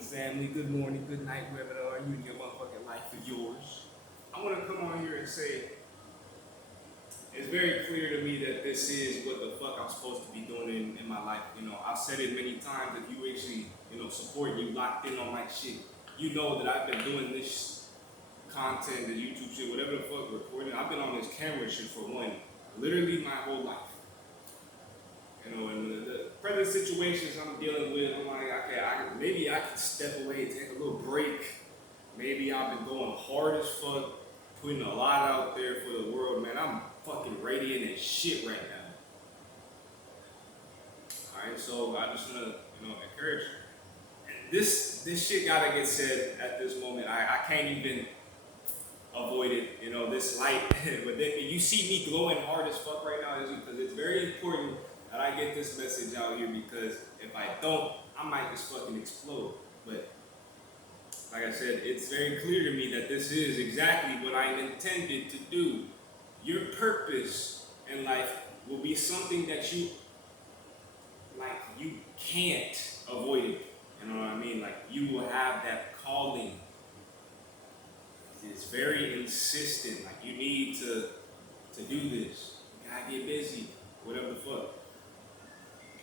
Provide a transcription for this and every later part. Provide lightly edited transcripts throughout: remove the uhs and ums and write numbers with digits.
family. Good morning, good night, wherever they are you in your motherfucking life of yours. I want to come on here and say it's very clear to me that this is what the fuck I'm supposed to be doing in my life. I've said it many times. If you actually, support you locked in on my shit, you know that I've been doing this content, the YouTube shit, whatever the fuck, recording. I've been on this camera shit for literally my whole life. And the present situations I'm dealing with, I'm like, okay, maybe I can step away and take a little break. Maybe I've been going hard as fuck, putting a lot out there for the world, man. I'm fucking radiant as shit right now. Alright, so I just wanna, encourage this shit gotta get said at this moment. I can't even avoid it, this light. But then you see me glowing hard as fuck right now is because it's very important that I get this message out here, because if I don't, I might just fucking explode. But like I said, it's very clear to me that this is exactly what I intended to do. Your purpose in life will be something that you can't avoid it. You know what I mean? Like, you will have that calling. It's very insistent. Like, you need to do this. You gotta get busy. Whatever the fuck.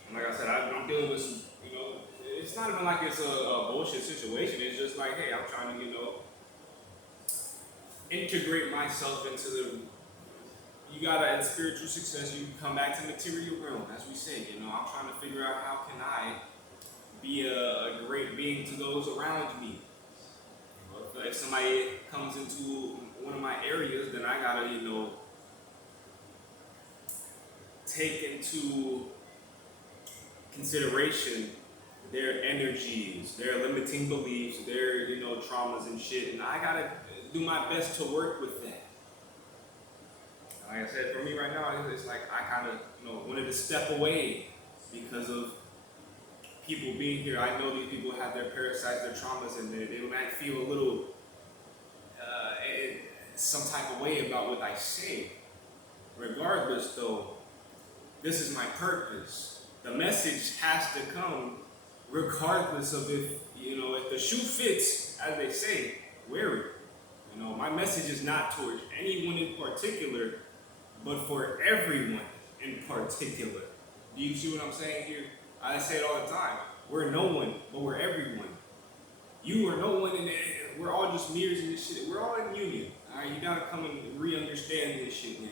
And like I said, I'm dealing with some, it's not even like it's a bullshit situation. It's just like, hey, I'm trying to, integrate myself into you gotta, in spiritual success, you come back to material realm, as we say. I'm trying to figure out how can I be a great being to those around me. If somebody comes into one of my areas, then I gotta, take into consideration their energies, their limiting beliefs, their, traumas and shit. And I gotta do my best to work with that. Like I said, for me right now, it's like I kind of, wanted to step away because of people being here. I know these people have their parasites, their traumas, and they might feel a little, some type of way about what I say. Regardless, though, this is my purpose. The message has to come regardless of if the shoe fits, as they say, wear it. My message is not towards anyone in particular, but for everyone in particular. Do you see what I'm saying here? I say it all the time. We're no one, but we're everyone. You are no one, and we're all just mirrors in this shit. We're all in union. Alright, you gotta come and re-understand this shit, man.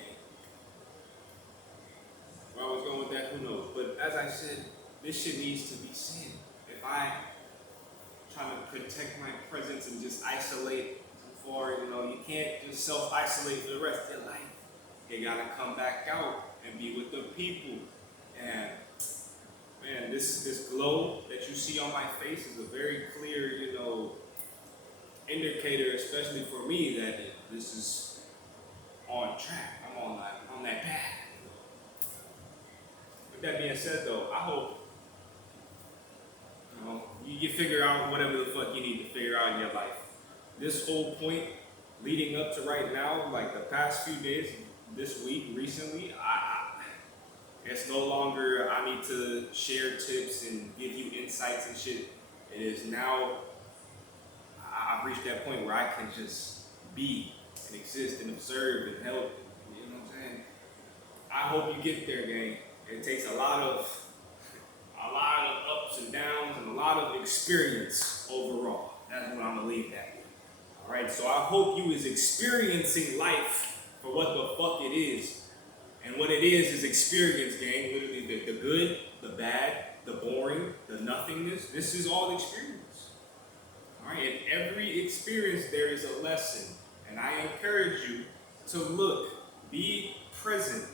Where I was going with that, who knows? But as I said, this shit needs to be said. If I try to protect my presence and just isolate for, you can't just self-isolate for the rest of your life. You gotta come back out and be with the people. And man, this glow that you see on my face is a very clear, indicator, especially for me, that this is on track. I'm on that path. With that being said, though, I hope you figure out whatever the fuck you need to figure out in your life. This whole point leading up to right now, like the past few days, this week, recently, it's no longer I need to share tips and give you insights and shit. It is now I've reached that point where I can just be and exist and observe and help. You know what I'm saying? I hope you get there, gang. It takes a lot of ups and downs and a lot of experience overall. That's what I'm gonna leave that with. Alright, so I hope you is experiencing life for what the fuck it is. And what it is experience, gang. Literally the good, the bad, the boring, the nothingness. This is all experience. Alright, in every experience there is a lesson. And I encourage you to look, be present.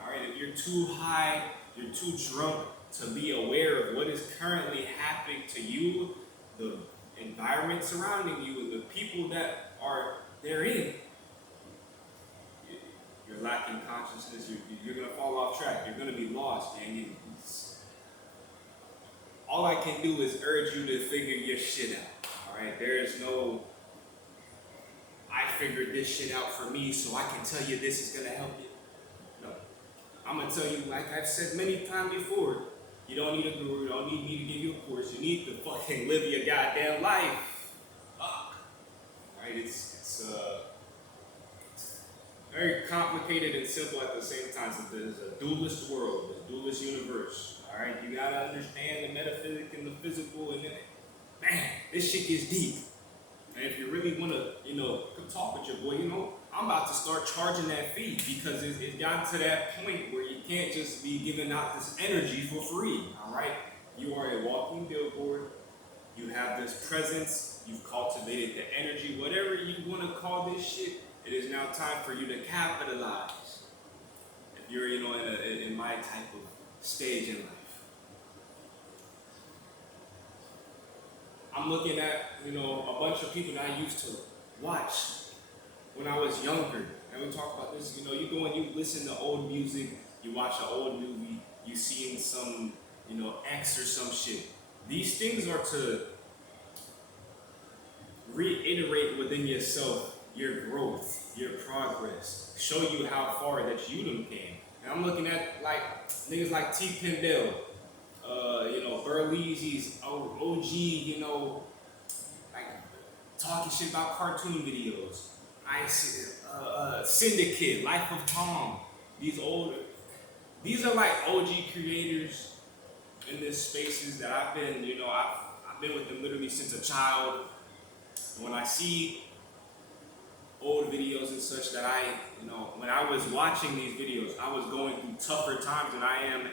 Alright, if you're too high, you're too drunk to be aware of what is currently happening to you, the environment surrounding you, the people that are therein. You're lacking consciousness, you're going to fall off track, you're going to be lost, and all I can do is urge you to figure your shit out. Alright, there is no I figured this shit out for me so I can tell you this is going to help you. No. I'm going to tell you, like I've said many times before, You don't need a guru. You don't need me to give you a course. You need to fucking live your goddamn life. Fuck. Right? It's very complicated and simple at the same time. So there's a dualist world, a dualist universe. All right, you gotta understand the metaphysic and the physical, and then, man, this shit gets deep. And if you really wanna, come talk with your boy, I'm about to start charging that fee because it's gotten to that point where you can't just be giving out this energy for free. All right, you are a walking billboard. You have this presence. You've cultivated the energy, whatever you want to call this shit. It is now time for you to capitalize. If you're, in my type of stage in life. I'm looking at, a bunch of people that I used to watch when I was younger. And we talk about this, you go and you listen to old music, you watch an old movie, you seeing some, X or some shit. These things are to reiterate within yourself your growth, your progress, show you how far that you done came. And I'm looking at like niggas like T. Pendell, Burleezy's OG, like talking shit about cartoon videos. I see Syndicate, Life of Tom. These are like OG creators in this spaces that I've been, I've been with them literally since a child. And when I see old videos and such that when I was watching these videos, I was going through tougher times than I am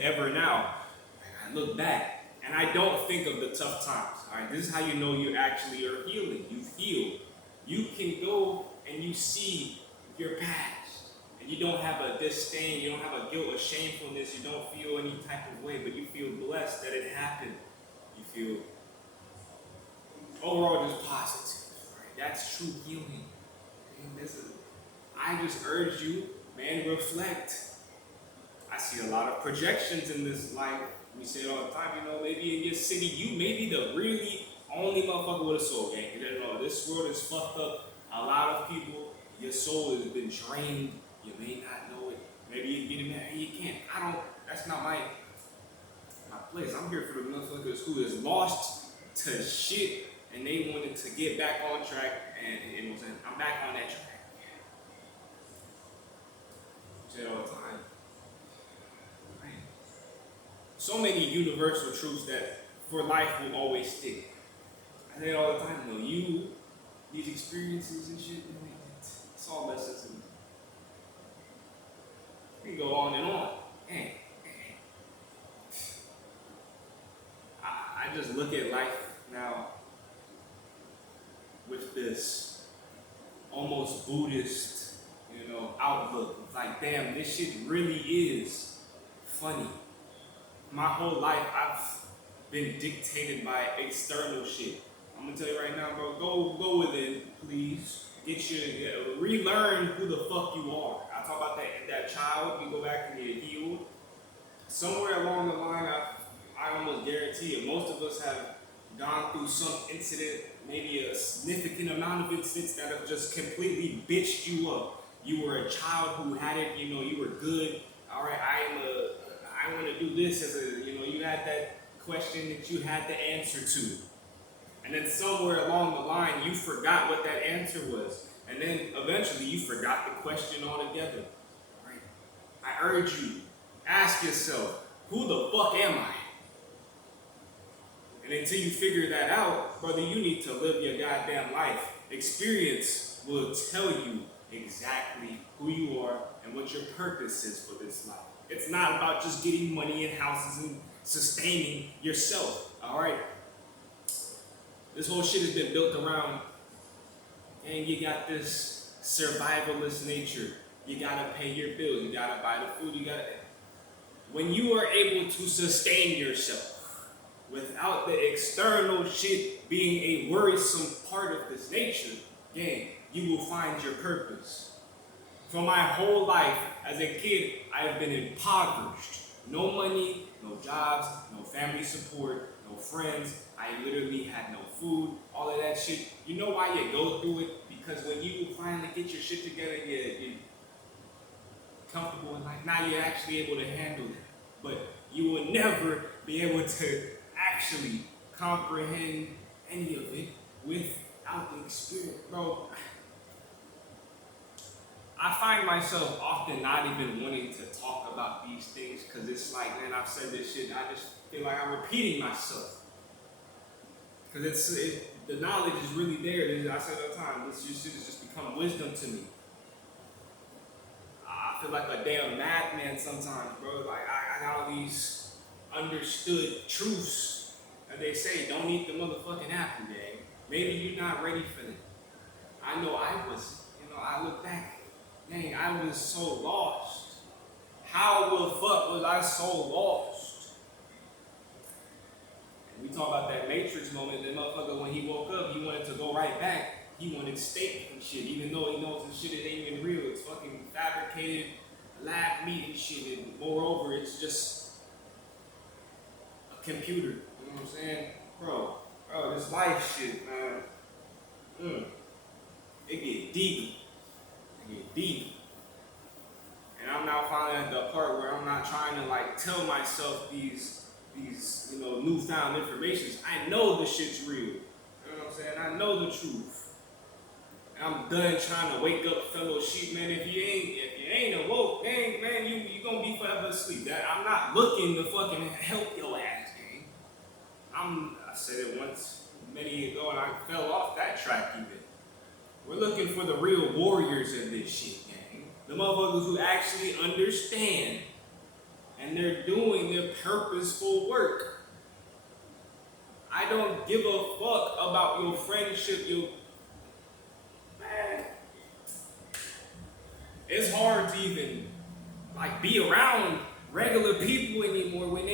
ever now. I look back and I don't think of the tough times. All right, this is how you know you actually are healing. You've healed. You can go and you see your past, and you don't have a disdain, you don't have a guilt, a shamefulness, you don't feel any type of way, but you feel blessed that it happened. You feel overall just positive. Right? That's true healing. And I just urge you, man, reflect. I see a lot of projections in this life. We say it all the time, maybe in your city, you may be the really only motherfucker with a soul, gang. This world is fucked up. A lot of people, your soul has been drained. You may not know it. Maybe you're getting mad. You can't. That's not my place. I'm here for the motherfuckers who is lost to shit and they wanted to get back on track, and I'm back on that track. I say it all the time. So many universal truths that for life will always stick. I say it all the time, these experiences and shit, it's all lessons. We can go on and on. Man. I just look at life now with this almost Buddhist, outlook. It's like, damn, this shit really is funny. My whole life, I've been dictated by external shit. I'm gonna tell you right now, bro, go within, please. Relearn who the fuck you are. I talk about that child, you go back and get healed. Somewhere along the line, I almost guarantee it, most of us have gone through some incident, maybe a significant amount of incidents that have just completely bitched you up. You were a child who had it, you were good. All right, I want to do this you had that question that you had the answer to. And then somewhere along the line, you forgot what that answer was. And then eventually you forgot the question altogether. Right? I urge you, ask yourself, who the fuck am I? And until you figure that out, brother, you need to live your goddamn life. Experience will tell you exactly who you are and what your purpose is for this life. It's not about just getting money and houses and sustaining yourself, all right? This whole shit has been built around, and you got this survivalist nature. You gotta pay your bills, you gotta buy the food, when you are able to sustain yourself without the external shit being a worrisome part of this nature, gang, you will find your purpose. For my whole life, as a kid, I have been impoverished. No money, no jobs, no family support, no friends. I literally had no food, all of that shit. You know why you go through it? Because when you finally get your shit together, you're comfortable in life. Now you're actually able to handle it. But You will never be able to actually comprehend any of it without the experience. Bro, I find myself often not even wanting to talk about these things because it's like, man, I've said this shit. I just feel like I'm repeating myself. Because the knowledge is really there. I said all the time, this shit has just become wisdom to me. I feel like a damn madman sometimes, bro. Like, I got all these understood truths that they say, don't eat the motherfucking apple, gang. Maybe you're not ready for that. I know I was. I look back, dang, I was so lost. How the fuck was I so lost? And we talk about that Matrix moment, that motherfucker, when he woke up, he wanted to go right back. He wanted steak and shit, even though he knows the shit ain't even real. It's fucking fabricated lab meat and shit. And moreover, it's just a computer. You know what I'm saying? Bro, this life shit, man. It get deep. And I'm now finally at the part where I'm not trying to like tell myself these newfound informations. I know the shit's real. You know what I'm saying? I know the truth. And I'm done trying to wake up fellow sheep, man. If you ain't awoke, dang, man, you gonna be forever asleep. I'm not looking to fucking help your ass, gang. I said it once many years ago and I fell off that track even. We're looking for the real warriors of this shit, gang. The motherfuckers who actually understand and they're doing their purposeful work. I don't give a fuck about your friendship, man. It's hard to even like be around regular people anymore when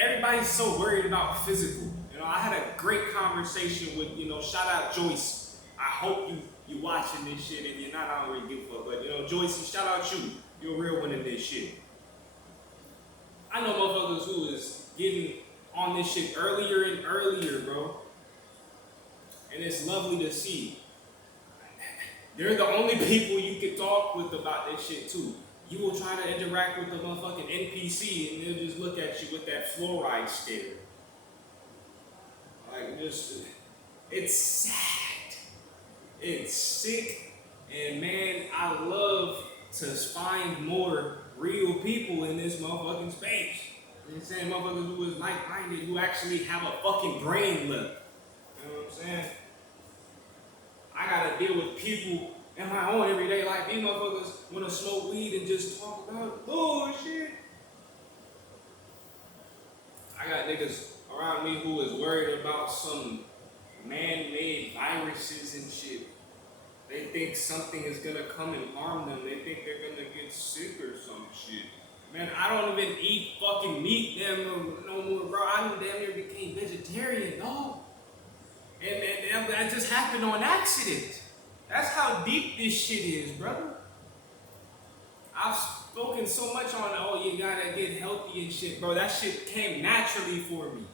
everybody's so worried about physical. I had a great conversation with, shout out Joyce. I hope you watching this shit. If you're not, I don't really give a fuck. But Joyce, shout out you. You're a real one in this shit. I know motherfuckers who is getting on this shit earlier and earlier, bro. And it's lovely to see. They're the only people you can talk with about this shit too. You will try to interact with the motherfucking NPC and they'll just look at you with that fluoride stare. Like, it's sad. It's sick. And man, I love to find more real people in this motherfucking space. You know what I'm saying? Motherfuckers who is like-minded, who actually have a fucking brain left. You know what I'm saying? I gotta deal with people in my own everyday life. These motherfuckers wanna smoke weed and just talk about bullshit. I got niggas around me who is worried about some man-made viruses and shit. They think something is gonna come and harm them. They think they're gonna get sick or some shit. Man, I don't even eat fucking meat no more, bro. I damn near became vegetarian, dog. And that just happened on accident. That's how deep this shit is, brother. I've spoken so much on, you gotta get healthy and shit, bro. That shit came naturally for me.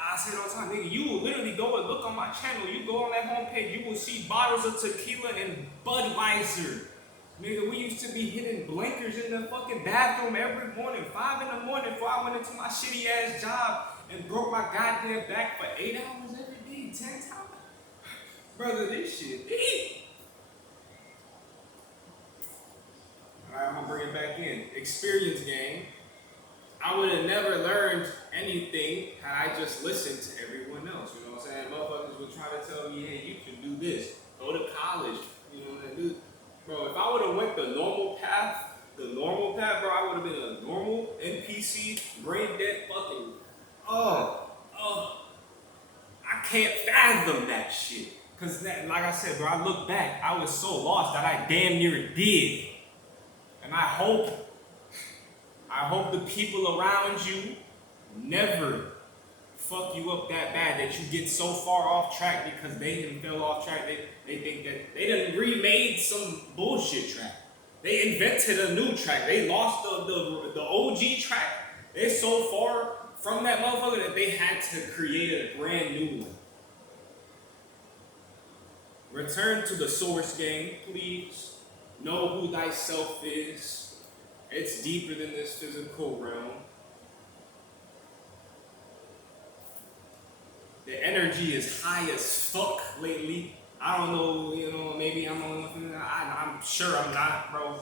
I say it all the time, nigga, you will literally go and look on my channel. You go on that homepage, you will see bottles of tequila and Budweiser. Nigga, we used to be hitting blinkers in the fucking bathroom every morning, 5 in the morning before I went into my shitty ass job and broke my goddamn back for 8 hours every day, 10 times. Brother, this shit deep. Alright, I'm gonna bring it back in. Experience game. I would have never learned anything had I just listened to everyone else. You know what I'm saying? Motherfuckers would try to tell me, hey, you can do this. Go to college. You know what I mean? Bro, if I would have went the normal path, bro, I would have been a normal NPC, brain dead fucking. I can't fathom that shit. Cause like I said, bro, I look back, I was so lost that I damn near did. And I hope the people around you never fuck you up that bad that you get so far off track because they done fell off track. They think that they done remade some bullshit track. They invented a new track. They lost the OG track. They're so far from that motherfucker that they had to create a brand new one. Return to the source game, please. Know who thyself is. It's deeper than this physical realm. The energy is high as fuck lately. I don't know, maybe I'm on. I'm sure I'm not, bro.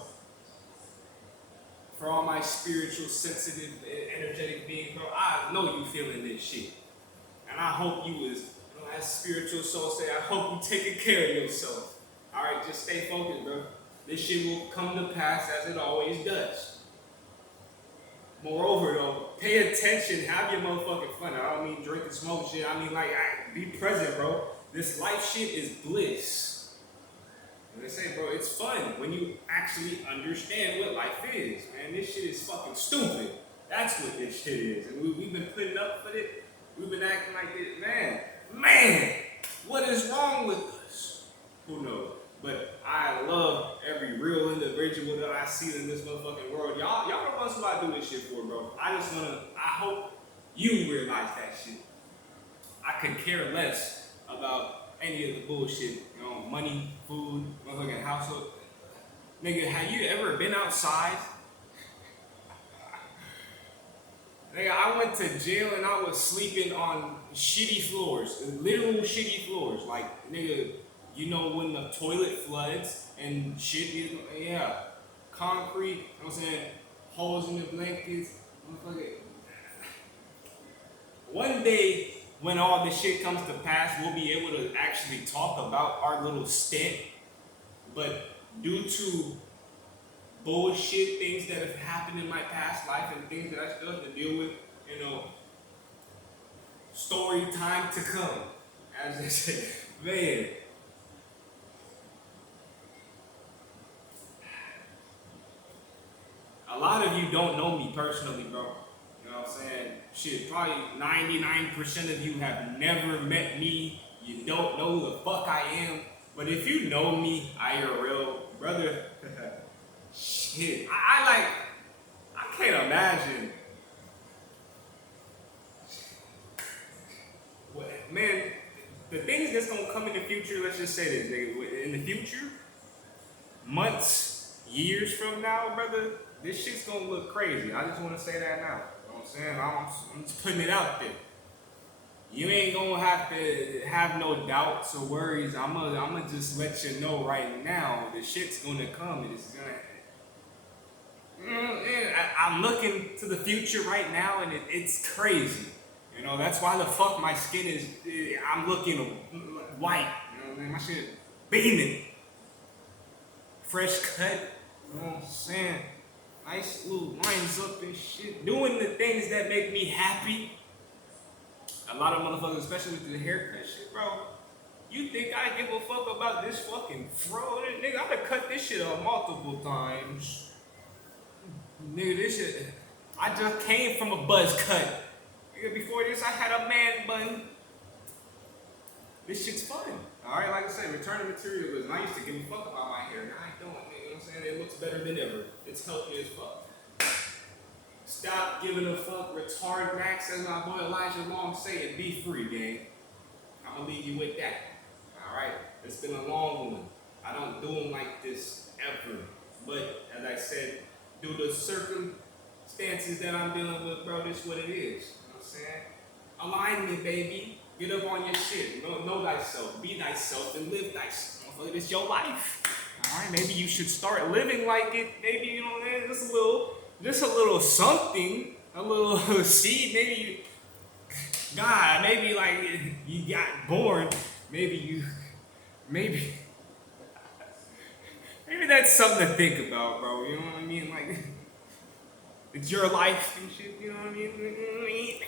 For all my spiritual, sensitive, energetic being, bro, I know you feeling this shit. And I hope you as spiritual soul say, I hope you taking care of yourself. Alright, just stay focused, bro. This shit will come to pass as it always does. Moreover, though, pay attention, have your motherfucking fun. I don't mean drink and smoke shit. I mean, be present, bro. This life shit is bliss. And they say, bro, it's fun when you actually understand what life is. Man, this shit is fucking stupid. That's what this shit is. And we've been putting up with it. We've been acting like this. Man, what is wrong with us? Who knows? But I love every real individual that I see in this motherfucking world. Y'all the ones who I do this shit for, bro. I hope you realize that shit. I could care less about any of the bullshit, money, food, motherfucking household. Nigga, have you ever been outside? Nigga, I went to jail and I was sleeping on shitty floors, literal shitty floors. Like, nigga, when the toilet floods and shit is, concrete, you know what I'm saying, holes in the blankets, motherfucker. One day, when all this shit comes to pass, we'll be able to actually talk about our little stint. But due to bullshit things that have happened in my past life and things that I still have to deal with, story time to come, as they say. Man. A lot of you don't know me personally, bro. You know what I'm saying? Shit, probably 99% of you have never met me. You don't know who the fuck I am. But if you know me, IRL, brother, shit, I can't imagine. Man, the things that's gonna come in the future, let's just say this, nigga. In the future, months, years from now, brother, this shit's gonna look crazy. I just wanna say that now. You know what I'm saying? I'm just putting it out there. You ain't gonna have to have no doubts or worries. I'ma just let you know right now, the shit's gonna come and it's gonna. I'm looking to the future right now and it's crazy. That's why the fuck my skin is. I'm looking white. My shit beaming, fresh cut. You know what I'm saying? Nice little lines up and shit. Doing the things that make me happy. A lot of motherfuckers, especially with the haircut shit, bro. You think I give a fuck about this fucking fro? Nigga, I done cut this shit up multiple times. Nigga, this shit. I just came from a buzz cut. Nigga, before this, I had a man bun. This shit's fun. Alright, like I said, return to materialism. I used to give a fuck about my hair. Now I don't, you know what I'm saying? It looks better than ever. It's healthy as fuck. Stop giving a fuck, retard Max, as my boy Elijah Long say, and be free, gang. I'm gonna leave you with that. Alright? It's been a long one. I don't do them like this ever. But, as I said, due to circumstances that I'm dealing with, bro, this is what it is. You know what I'm saying? Align me, baby. Get up on your shit. Know thyself. Be thyself and live thyself. It's your life. Alright, maybe you should start living like it. Maybe, just a little something. A little seed. Maybe you got born. Maybe that's something to think about, bro. You know what I mean? Like, it's your life and shit, you know what I mean?